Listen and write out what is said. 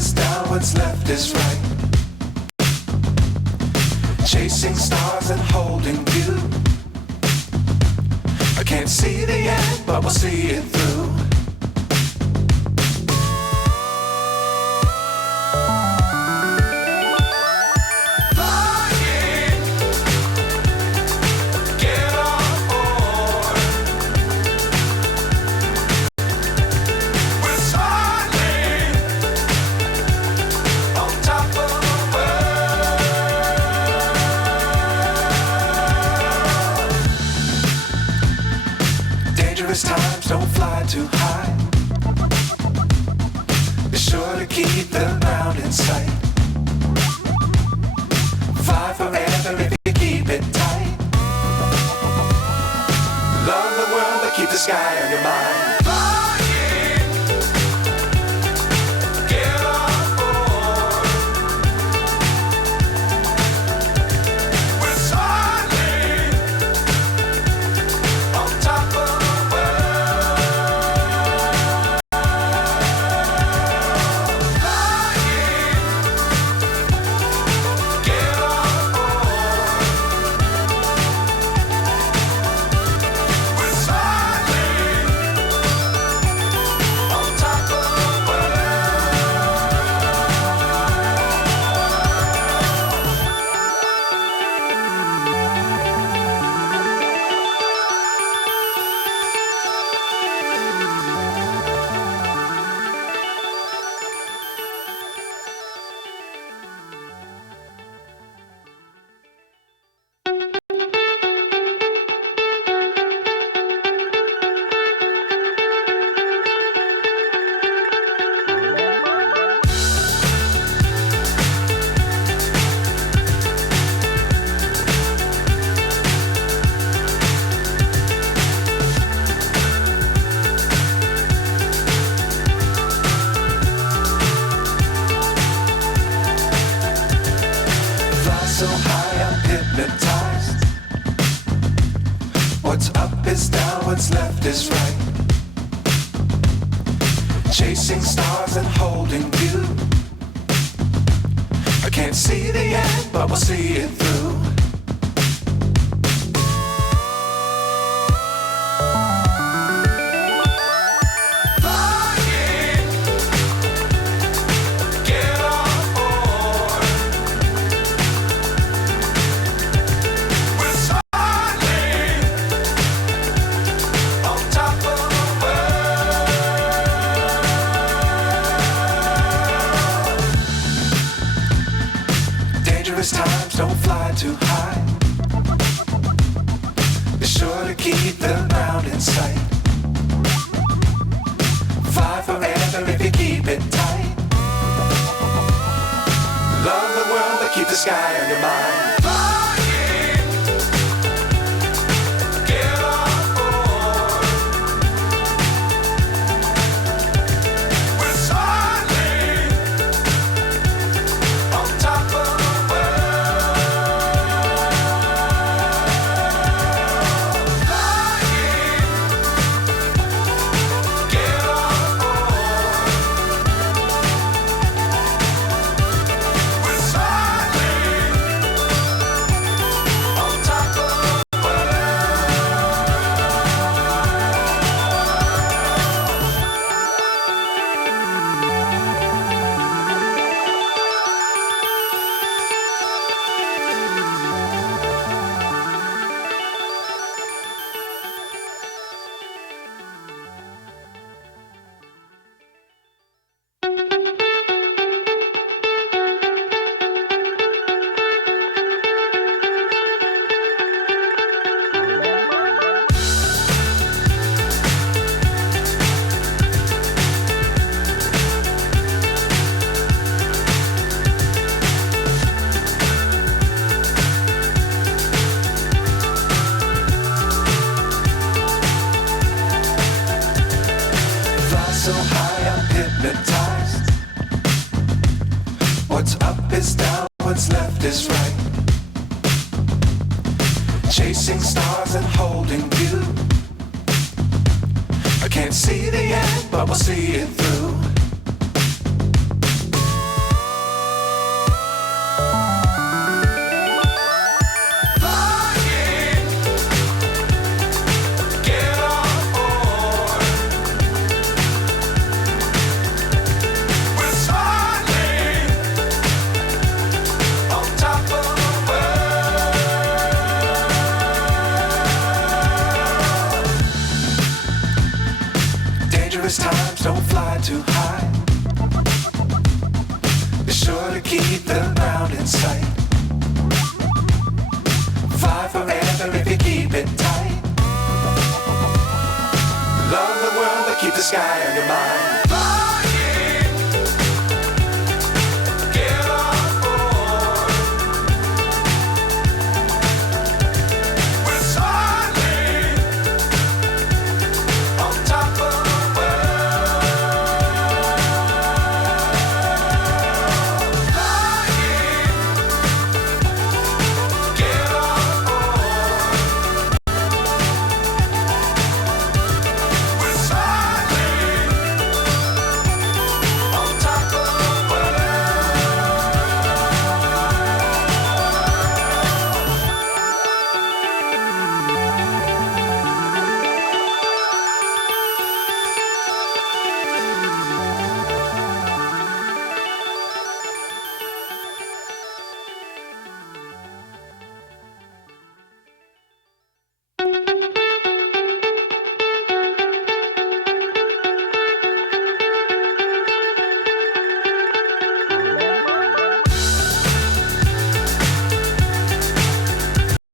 is down, what's left is right. Chasing stars and holding you. I can't see the end, but we'll see it through. Times don't fly too high. Be sure to keep the ground in sight. Fly forever if you keep it tight. Love the world but keep the sky on your mind. So high, I'm hypnotized. What's up is down, what's left is right. Chasing stars and holding you. I can't see the end, but we'll see it through. Times don't fly too high. Be sure to keep the ground in sight. Fly forever if you keep it tight. Love the world but keep the sky on your mind. So high, I'm hypnotized. What's up is down, what's left is right. Chasing stars and holding you. I can't see the end, but we'll see it through. don't fly too high. Be sure to keep the ground in sight. Fly forever if you keep it tight. Love the world, but keep the sky on your mind.